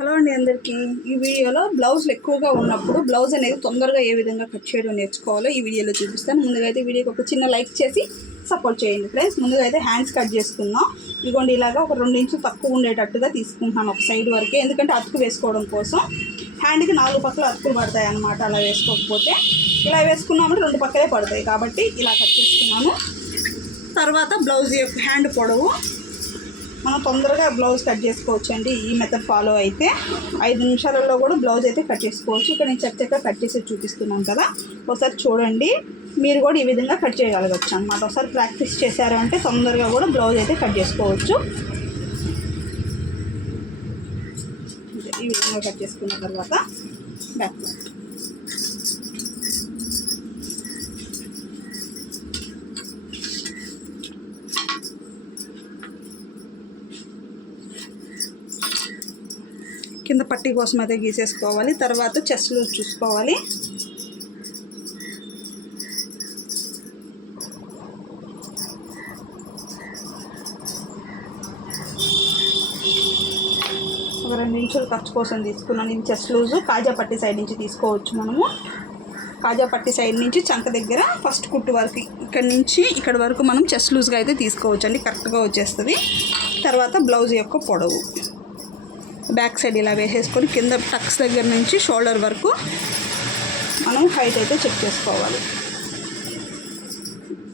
Hello అండి అందరికీ. ఈ వీడియోలో బ్లౌజ్లు ఎక్కువగా ఉన్నప్పుడు బ్లౌజ్ అనేది తొందరగా ఏ విధంగా కట్ చేయడం నేర్చుకోవాలో ఈ వీడియోలో చూపిస్తాను. ముందుగా అయితే వీడియోకి ఒక చిన్న లైక్ చేసి సపోర్ట్ చేయండి ఫ్రెండ్స్. ముందుగా అయితే హ్యాండ్స్ కట్ చేసుకుందాం. ఇదిగోండి ఇలాగా ఒక రెండు ఇంచులు తక్కువ ఉండేటట్టుగా తీసుకుంటున్నాను ఒక సైడ్ వరకే. ఎందుకంటే అతుకు వేసుకోవడం కోసం. హ్యాండ్కి నాలుగు పక్కల అతుకులు పడతాయి అన్నమాట అలా వేసుకోకపోతే. ఇలా వేసుకున్నామంటే రెండు పక్కలే పడతాయి కాబట్టి ఇలా కట్ చేసుకున్నాను. తర్వాత బ్లౌజ్ యొక్క హ్యాండ్ పొడవు. మనం తొందరగా బ్లౌజ్ కట్ చేసుకోవచ్చు అండి ఈ మెథడ్ ఫాలో అయితే ఐదు నిమిషాలలో కూడా బ్లౌజ్ అయితే కట్ చేసుకోవచ్చు. ఇక్కడ నేను చక్కగా కట్ చేసి చూపిస్తున్నాను కదా. ఒకసారి చూడండి. మీరు కూడా ఈ విధంగా కట్ చేయగలగచ్చు అనమాట ఒకసారి ప్రాక్టీస్ చేశారు అంటే తొందరగా కూడా బ్లౌజ్ అయితే కట్ చేసుకోవచ్చు. ఈ విధంగా కట్ చేసుకున్న తర్వాత బ్యాక్ కింద పట్టి కోసం అయితే గీసేసుకోవాలి. తర్వాత చెస్ట్లు చూసుకోవాలి. ఒక రెండు ఇంచులు ఖర్చు కోసం తీసుకున్నాను. ఇది చెస్ట్ లూజు కాజాపట్టి సైడ్ నుంచి తీసుకోవచ్చు మనము. కాజాపట్టి సైడ్ నుంచి చంక దగ్గర ఫస్ట్ కుట్టు వరకు ఇక్కడ నుంచి ఇక్కడ వరకు మనం చెస్ట్ లూజ్గా అయితే తీసుకోవచ్చు అండి కరెక్ట్గా వచ్చేస్తుంది. తర్వాత బ్లౌజ్ యొక్క పొడవు. బ్యాక్ సైడ్ ఇలా వేసేసుకొని కింద టక్స్ దగ్గర నుంచి షోల్డర్ వరకు మనం హైట్ అయితే చెక్ చేసుకోవాలి.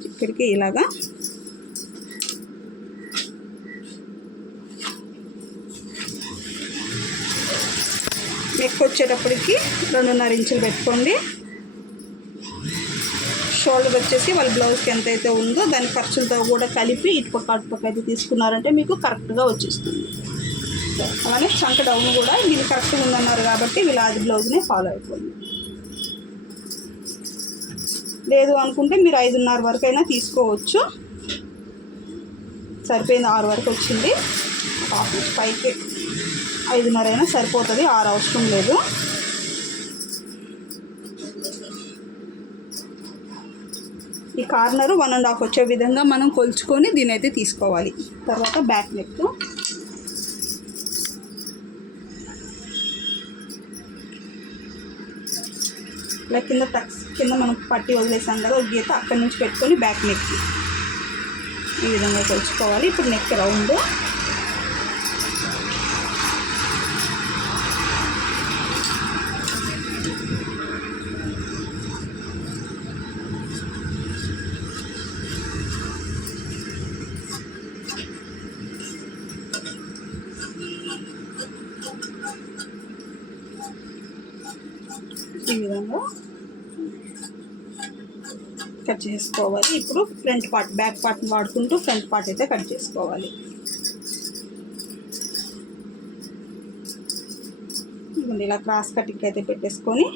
ఇక్కడికి ఇలాగా. నెక్ వచ్చేటప్పటికి రెండున్నర ఇంచులు పెట్టుకోండి. షోల్డర్ వచ్చేసి వాళ్ళ బ్లౌజ్కి ఎంత అయితే ఉందో దాని ఖర్చులతో కూడా కలిపి ఇటుపక్క అటుపక్క అయితే తీసుకున్నారంటే మీకు కరెక్ట్గా వచ్చేస్తుంది. అలానే చంక డౌన్ కూడా వీళ్ళు కరెక్ట్గా ఉందన్నారు కాబట్టి వీళ్ళు అది బ్లౌజ్నే ఫాలో అయిపోయింది. లేదు అనుకుంటే మీరు ఐదున్నర వరకు అయినా తీసుకోవచ్చు. సరిపోయింది ఆరు వరకు వచ్చింది. హాఫ్ ఇంచ్ పైకి ఐదున్నర అయినా సరిపోతుంది ఆరు అవసరం లేదు. ఈ కార్నర్ వన్ అండ్ హాఫ్ వచ్చే విధంగా మనం కొలుచుకొని దీని అయితే తీసుకోవాలి. తర్వాత బ్యాక్ నెక్. ఇలా కింద టక్స్ కింద మనం పట్టి వదిలేసాం కదా ఒక గీత అక్కడి నుంచి పెట్టుకొని బ్యాక్ నెక్కి ఈ విధంగా కొలుచుకోవాలి ఇప్పుడు నెక్ రౌండ్ ఈ విధంగా కట్ చేసుకోవాలి. ఇప్పుడు ఫ్రంట్ పార్ట్ బ్యాక్ పార్ట్ వాడుకుంటూ ఫ్రంట్ పార్ట్ అయితే కట్ చేసుకోవాలి. ఇలా క్రాస్ కటింగ్ అయితే పెట్టేసుకొని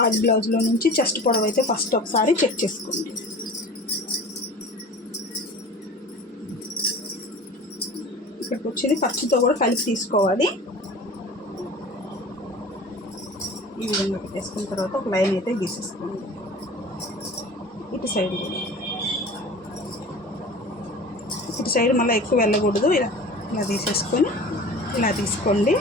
ఆ బ్లౌజ్లో నుంచి చెస్ట్ పొడవు అయితే ఫస్ట్ ఒకసారి చెక్ చేసుకోండి. ఇక్కడికి వచ్చేది ఖర్చుతో కూడా కలిపి తీసుకోవాలి. ఈ విధంగా పెట్టేసుకున్న తర్వాత ఒక లైన్ అయితే గీసేసుకోండి. ఇటు సైడ్. ఇటు సైడ్ మళ్ళీ ఎక్కువ వెళ్ళకూడదు. ఇలా ఇలా తీసేసుకొని ఇలా తీసుకోండి.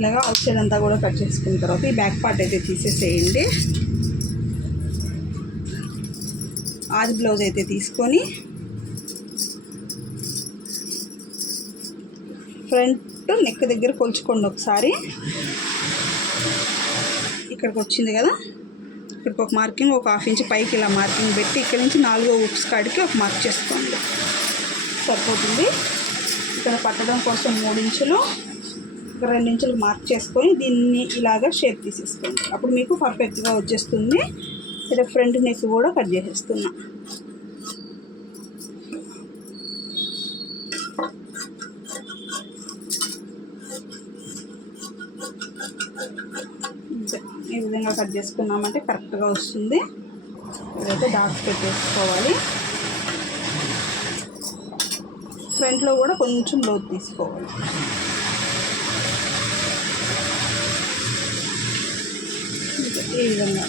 ఇలాగా వచ్చేదంతా కూడా కట్ చేసుకున్న తర్వాత ఈ బ్యాక్ పార్ట్ అయితే తీసేసేయండి. ఆది బ్లౌజ్ అయితే తీసుకొని ఫ్రంట్ నెక్ దగ్గర కొలుచుకోండి ఒకసారి. ఇక్కడికి వచ్చింది కదా? ఇక్కడికి ఒక మార్కింగ్ ఒక హాఫ్ ఇంచ్ పైకి ఇలా మార్కింగ్ పెట్టి ఇక్కడ నుంచి నాలుగో ఉప్స్ కాడికి ఒక మార్క్ చేసుకోండి. సరిపోతుంది. ఇక్కడ పట్టడం కోసం మూడు ఇంచులు. ఒక రెండు ఇంచులు మార్క్ చేసుకొని దీన్ని ఇలాగా షేప్ తీసేసుకోండి. అప్పుడు మీకు పర్ఫెక్ట్గా వచ్చేస్తుంది. ఇక్కడ ఫ్రంట్ నెక్ కూడా కట్ చేసేస్తున్నా. ఈ విధంగా కట్ చేసుకున్నామంటే కరెక్ట్గా వస్తుంది. ఇదైతే డార్క్ పెట్టేసుకోవాలి ఫ్రంట్లో కూడా కొంచెం లోతు తీసుకోవాలి. ఈ విధంగా.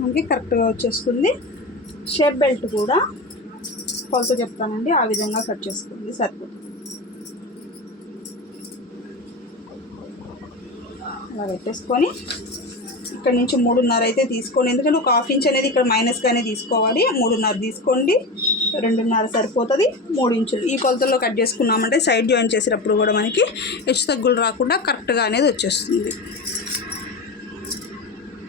మనకి కరెక్ట్గా వచ్చేస్తుంది. షేప్ బెల్ట్ కూడా కొలత చెప్తానండి. ఆ విధంగా కట్ చేసుకోండి సరిపోతుంది. అలా పెట్టేసుకొని ఇక్కడ నుంచి మూడున్నర అయితే తీసుకోండి. ఎందుకంటే ఒక హాఫ్ ఇంచ్ అనేది ఇక్కడ మైనస్గానే తీసుకోవాలి. మూడున్నర తీసుకోండి. రెండున్నర సరిపోతుంది. మూడు ఇంచులు. ఈ కొలతల్లో కట్ చేసుకున్నామంటే సైడ్ జాయిన్ చేసేటప్పుడు కూడా మనకి హెచ్చు తగ్గులు రాకుండా కరెక్ట్గా అనేది వచ్చేస్తుంది.